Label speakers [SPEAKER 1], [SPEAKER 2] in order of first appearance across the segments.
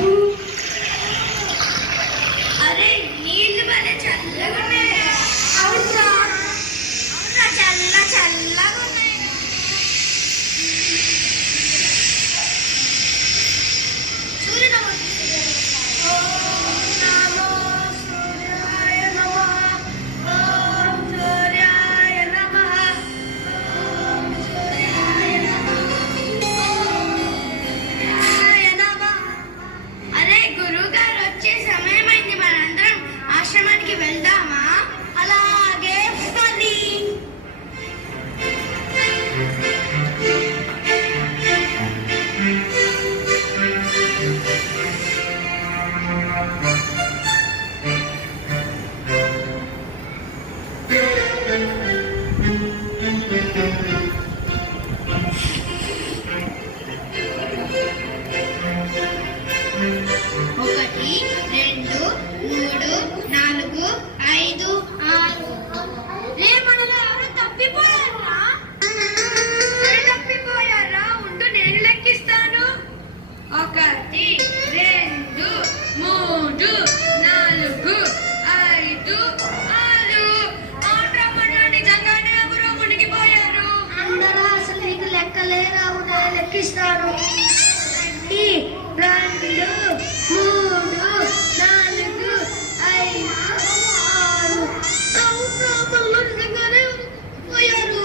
[SPEAKER 1] Woo!
[SPEAKER 2] ఒకటి రెండు మూడు నాలుగు ఐదు ఆరు.
[SPEAKER 1] రే మనలో
[SPEAKER 2] తప్పిపోయారా?
[SPEAKER 1] తప్పిపోయారా? ఉంటూ నేను లెక్కిస్తాను.
[SPEAKER 2] ఒకటి
[SPEAKER 1] రెండు మూడు నాలుగు ఐదు ఆరు. ఆటమ్మన్నా నిజంగానే మునిగిపోయారు.
[SPEAKER 3] అందరూ అసలు నీకు లెక్కలేరా లెక్కిస్తాను. రెండు మూడు నాలుగు ఐదు ఆరు. సంవత్సరాలు నిజంగానే పోయారు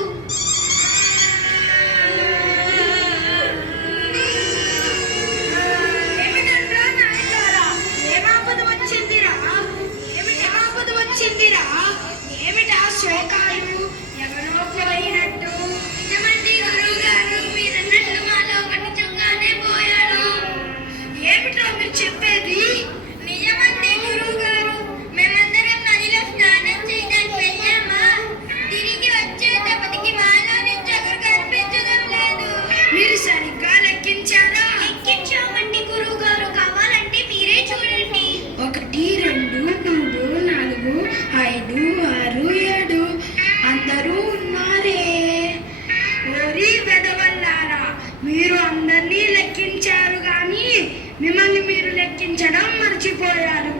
[SPEAKER 1] మీరు అందరినీ లెక్కించారు కానీ మిమ్మల్ని మీరు లెక్కించడం మర్చిపోయారు.